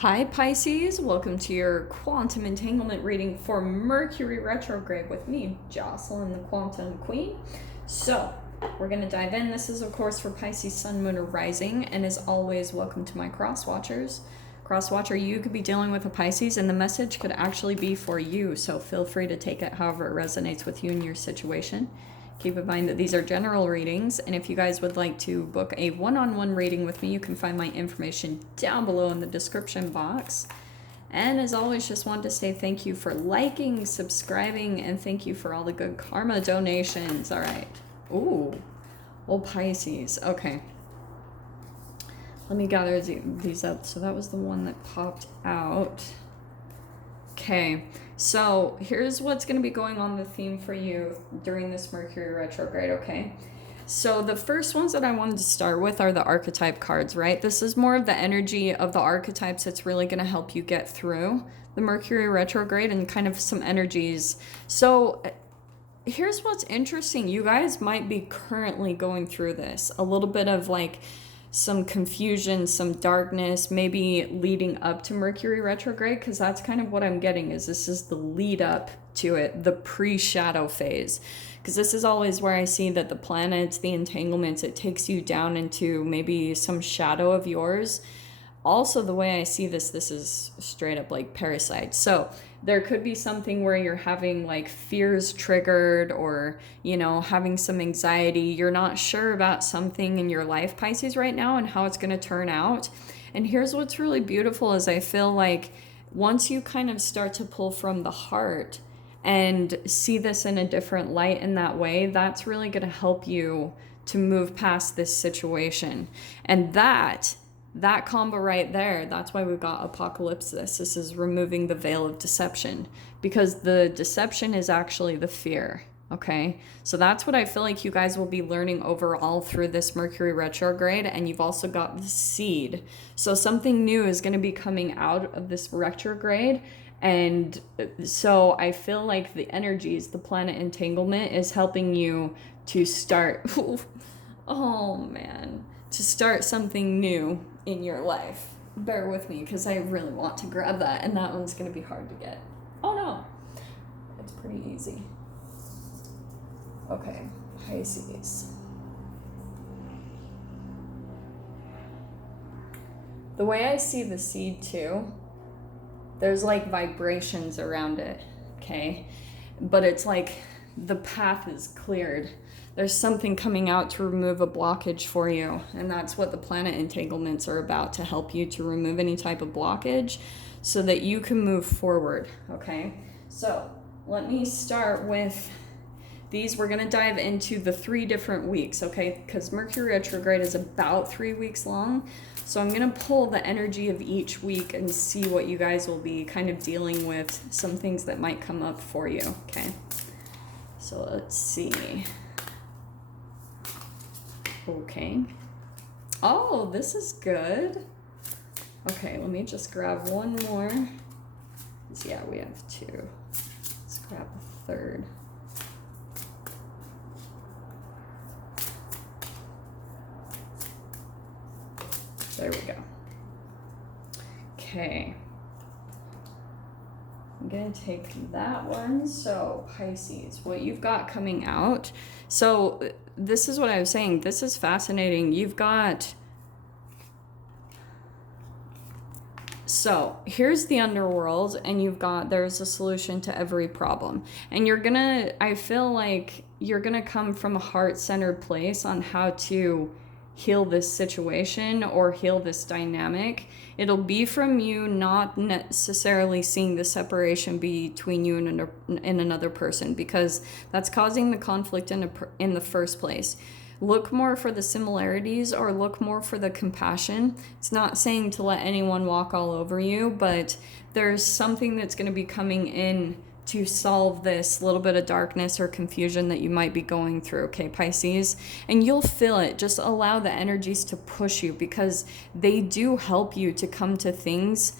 Hi Pisces, welcome to your quantum entanglement reading for Mercury Retrograde with me, Jocelyn the Quantum Queen. So, we're going to dive in. This is of course for Pisces Sun, Moon, or Rising, and as always, welcome to my cross watchers. Cross watcher, you could be dealing with a Pisces and the message could actually be for you, so feel free to take it however it resonates with you and your situation. Keep in mind that these are general readings, and if you guys would like to book a one-on-one reading with me, you can find my information down below in the description box. And as always, just wanted to say thank you for liking, subscribing, and thank you for all the good karma donations. All right. Ooh, well, Pisces. Okay. Let me gather these up. So that was the one that popped out. Okay, so here's what's going to be going on the theme for you during this Mercury retrograde, okay? So the first ones that I wanted to start with are the archetype cards, right? This is more of the energy of the archetypes that's really going to help you get through the Mercury retrograde and kind of some energies. So here's what's interesting. You guys might be currently going through this. A little bit of like some confusion, some darkness, maybe leading up to Mercury retrograde, because that's kind of what I'm getting is this is the lead up to it, the pre-shadow phase. Because this is always where I see that the planets, the entanglements, it takes you down into maybe some shadow of yours. Also, the way I see this is straight up like parasite. So there could be something where you're having like fears triggered or, you know, having some anxiety. You're not sure about something in your life, Pisces, right now and how it's going to turn out. And here's what's really beautiful is I feel like once you kind of start to pull from the heart and see this in a different light in that way, that's really going to help you to move past this situation. And that combo right there, that's why we've got apocalypse. This is removing the veil of deception, because the deception is actually the fear. Okay, so that's what I feel like you guys will be learning overall through this Mercury retrograde. And you've also got the seed, so something new is going to be coming out of this retrograde. And so I feel like the energies, the planet entanglement is helping you to start oh man, to start something new in your life. Bear with me because I really want to grab that, and that one's going to be hard to get. Oh no, it's pretty easy. Okay, Pisces. The way I see the seed too, there's like vibrations around it, okay? But it's like the path is cleared. There's something coming out to remove a blockage for you. And that's what the planet entanglements are about, to help you to remove any type of blockage so that you can move forward, okay? So let me start with these. We're going to dive into the 3 different weeks, okay? Because Mercury retrograde is about 3 weeks long. So I'm going to pull the energy of each week and see what you guys will be kind of dealing with, some things that might come up for you, okay? So let's see. Okay. Oh, this is good. Okay, let me just grab one more. Yeah, we have 2. Let's grab a third. There we go. Okay. I'm going to take that one. So, Pisces, what you've got coming out. So, this is what I was saying. This is fascinating. You've got... So, here's the underworld, and you've got, there's a solution to every problem. And you're gonna, I feel like you're gonna come from a heart-centered place on how to heal this situation or heal this dynamic. It'll be from you not necessarily seeing the separation between you and another person, because that's causing the conflict in the first place. Look more for the similarities, or look more for the compassion. It's not saying to let anyone walk all over you, but there's something that's going to be coming in to solve this little bit of darkness or confusion that you might be going through, okay, Pisces? And you'll feel it. Just allow the energies to push you, because they do help you to come to things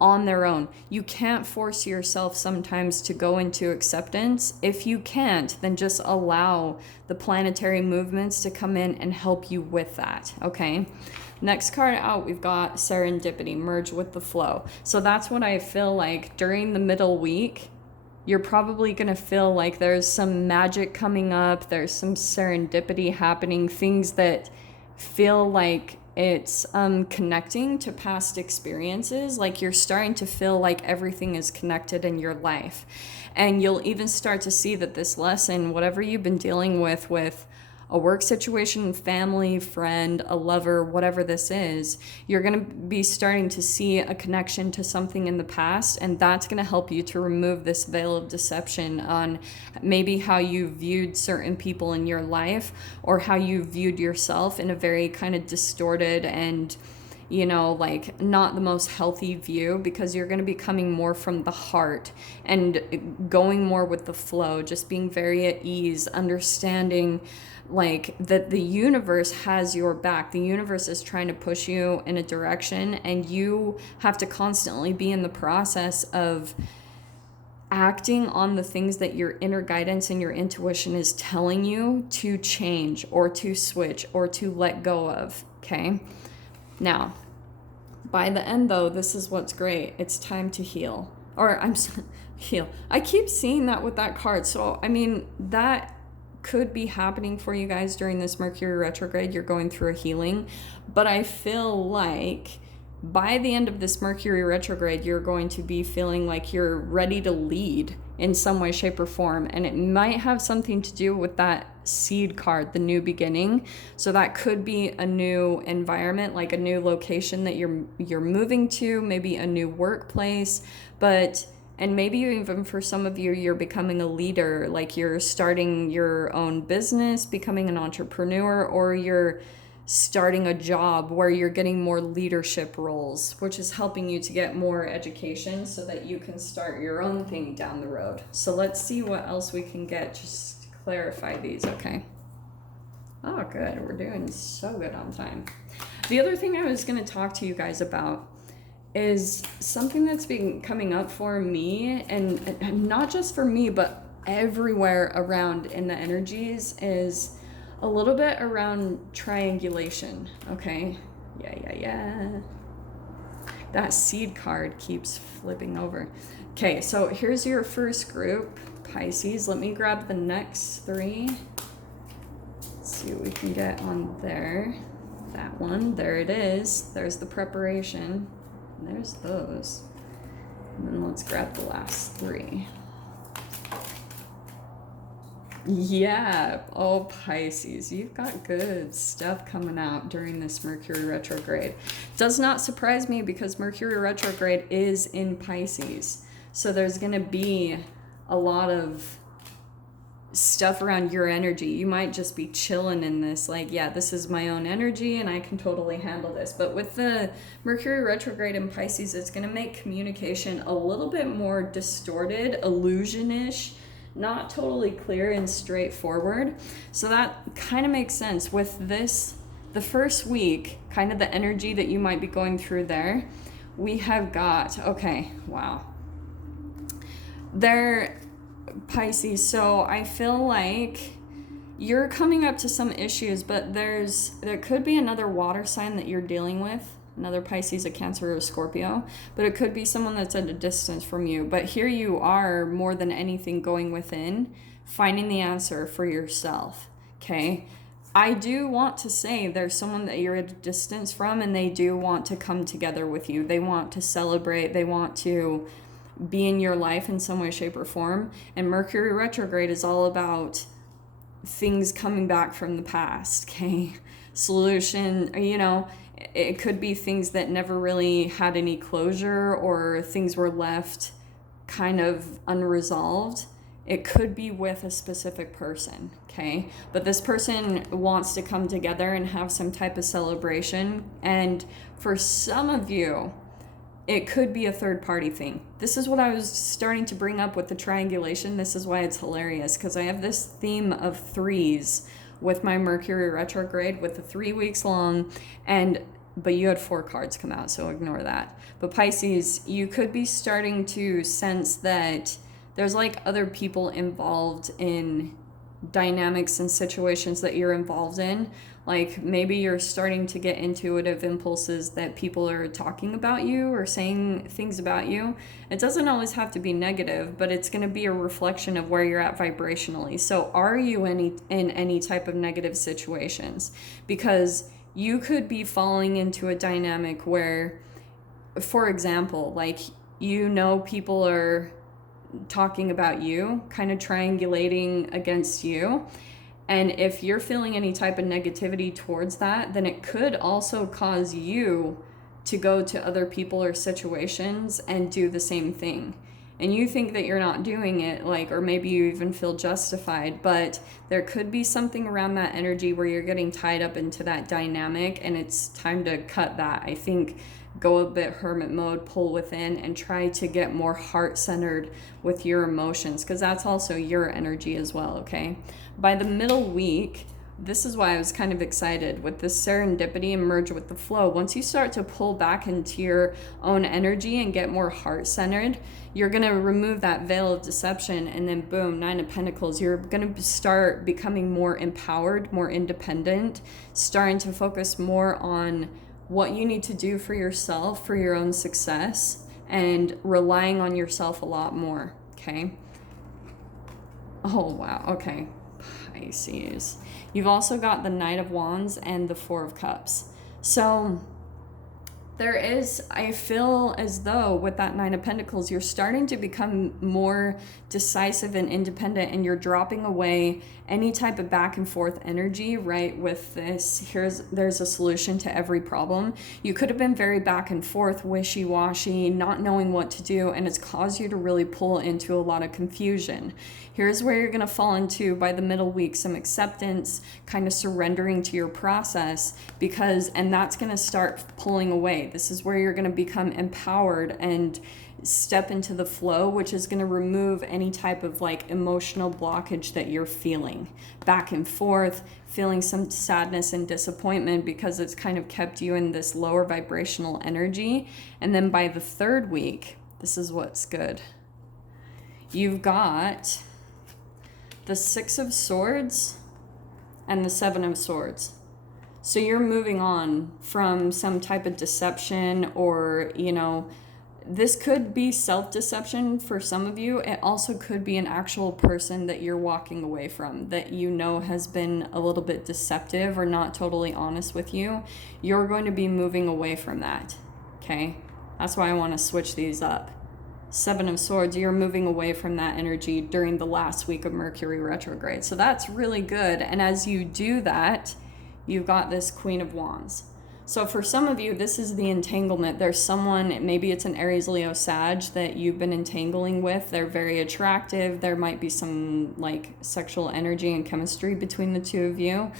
on their own. You can't force yourself sometimes to go into acceptance. If you can't, then just allow the planetary movements to come in and help you with that, okay? Next card out, we've got Serendipity, merge with the flow. So that's what I feel like during the middle week. You're probably going to feel like there's some magic coming up. There's some serendipity happening, things that feel like it's connecting to past experiences. Like you're starting to feel like everything is connected in your life. And you'll even start to see that this lesson, whatever you've been dealing with a work situation, family, friend, a lover, whatever this is, you're going to be starting to see a connection to something in the past, and that's going to help you to remove this veil of deception on maybe how you viewed certain people in your life, or how you viewed yourself in a very kind of distorted and, you know, like not the most healthy view, because you're going to be coming more from the heart and going more with the flow, just being very at ease, understanding like that the universe has your back. The universe is trying to push you in a direction, and you have to constantly be in the process of acting on the things that your inner guidance and your intuition is telling you to change or to switch or to let go of. Okay, now by the end though, this is what's great. It's time to heal. Or heal. I keep seeing that with that card. So I mean, that could be happening for you guys during this Mercury retrograde. You're going through a healing, but I feel like by the end of this Mercury retrograde, you're going to be feeling like you're ready to lead in some way, shape, or form. And it might have something to do with that seed card, the new beginning. So that could be a new environment, like a new location that you're moving to, maybe a new workplace, and maybe even for some of you, you're becoming a leader, like you're starting your own business, becoming an entrepreneur, or you're starting a job where you're getting more leadership roles, which is helping you to get more education so that you can start your own thing down the road. So let's see what else we can get, just to clarify these, okay? Oh, good. We're doing so good on time. The other thing I was going to talk to you guys about is something that's been coming up for me, and not just for me, but everywhere around in the energies, is a little bit around triangulation, okay? Yeah. That seed card keeps flipping over. Okay, so here's your first group, Pisces. Let me grab the next three. Let's see what we can get on there. That one, there it is. There's the preparation. There's those. And then let's grab the last three. Yeah. Oh, Pisces, you've got good stuff coming out during this Mercury retrograde. Does not surprise me, because Mercury retrograde is in Pisces. So there's going to be a lot of stuff around your energy. You might just be chilling in this, like, yeah, this is my own energy and I can totally handle this. But with the Mercury retrograde in Pisces, it's going to make communication a little bit more distorted, illusionish, not totally clear and straightforward. So that kind of makes sense with this, the first week, kind of the energy that you might be going through there. We have got, okay, wow. There, Pisces, so I feel like you're coming up to some issues, but there could be another water sign that you're dealing with, another Pisces, a Cancer, or a Scorpio, but it could be someone that's at a distance from you. But here you are, more than anything, going within, finding the answer for yourself, okay? I do want to say there's someone that you're at a distance from, and they do want to come together with you. They want to celebrate, they want to be in your life in some way, shape, or form. And Mercury retrograde is all about things coming back from the past, okay? Solution, you know, it could be things that never really had any closure, or things were left kind of unresolved. It could be with a specific person, okay? But this person wants to come together and have some type of celebration. And for some of you, it could be a third-party thing. This is what I was starting to bring up with the triangulation. This is why it's hilarious, because I have this theme of threes with my Mercury retrograde, with the 3 weeks long, but you had 4 cards come out, so ignore that. But Pisces, you could be starting to sense that there's like other people involved in dynamics and situations that you're involved in. Like maybe you're starting to get intuitive impulses that people are talking about you or saying things about you. It doesn't always have to be negative, but it's going to be a reflection of where you're at vibrationally. So are you in any type of negative situations? Because you could be falling into a dynamic where, for example, like, people are talking about you, kind of triangulating against you. And if you're feeling any type of negativity towards that, then it could also cause you to go to other people or situations and do the same thing. And you think that you're not doing it, like, or maybe you even feel justified, but there could be something around that energy where you're getting tied up into that dynamic, and it's time to cut that. I think go a bit hermit mode, pull within, and try to get more heart-centered with your emotions, because that's also your energy as well, okay? By the middle week, this is why I was kind of excited with this serendipity and merge with the flow. Once you start to pull back into your own energy and get more heart-centered, you're going to remove that veil of deception, and then boom, 9 of Pentacles. You're going to start becoming more empowered, more independent, starting to focus more on what you need to do for yourself, for your own success, and relying on yourself a lot more, okay? Oh, wow, okay. Pisces. You've also got the Knight of Wands and the Four of Cups. So I feel as though with that 9 of Pentacles, you're starting to become more decisive and independent, and you're dropping away any type of back and forth energy, right? With this, there's a solution to every problem. You could have been very back and forth, wishy-washy, not knowing what to do, and it's caused you to really pull into a lot of confusion. Here's where you're going to fall into, by the middle week, some acceptance, kind of surrendering to your process, and that's going to start pulling away. This is where you're going to become empowered and step into the flow, which is going to remove any type of like emotional blockage that you're feeling back and forth, feeling some sadness and disappointment because it's kind of kept you in this lower vibrational energy. And then by the third week, this is what's good. You've got the 6 of Swords and the 7 of Swords. So you're moving on from some type of deception, or, this could be self-deception for some of you. It also could be an actual person that you're walking away from that has been a little bit deceptive or not totally honest with you. You're going to be moving away from that, okay? That's why I want to switch these up. 7 of Swords, you're moving away from that energy during the last week of Mercury retrograde. So that's really good. And as you do that, you've got this Queen of Wands. So for some of you, this is the entanglement. There's someone, maybe it's an Aries, Leo, Sag that you've been entangling with. They're very attractive. There might be some like sexual energy and chemistry between the two of you.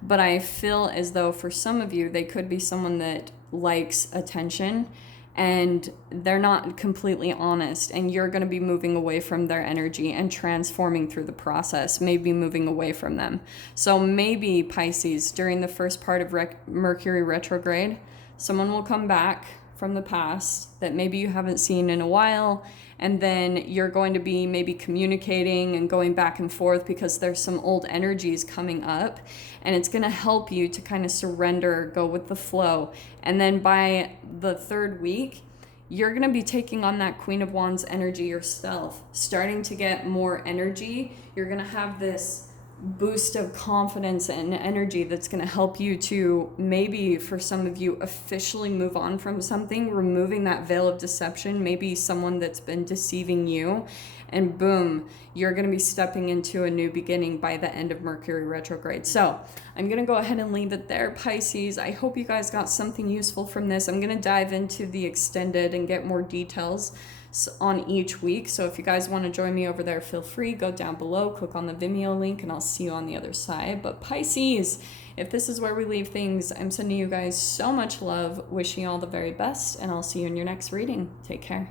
But I feel as though for some of you, they could be someone that likes attention, and they're not completely honest, and you're going to be moving away from their energy and transforming through the process, maybe moving away from them. So maybe Pisces, during the first part of Mercury retrograde, someone will come back from the past that maybe you haven't seen in a while, and then you're going to be maybe communicating and going back and forth because there's some old energies coming up, and it's going to help you to kind of surrender, go with the flow. And then by the third week, you're going to be taking on that Queen of Wands energy yourself, starting to get more energy. You're going to have this boost of confidence and energy that's going to help you to, maybe for some of you, officially move on from something, removing that veil of deception, maybe someone that's been deceiving you, and boom, you're going to be stepping into a new beginning by the end of Mercury retrograde. So I'm going to go ahead and leave it there, Pisces. I hope you guys got something useful from this. I'm going to dive into the extended and get more details on each week. So if you guys want to join me over there, feel free, go down below, click on the Vimeo link, and I'll see you on the other side. But Pisces, if this is where we leave things, I'm sending you guys so much love, wishing you all the very best, and I'll see you in your next reading. Take care.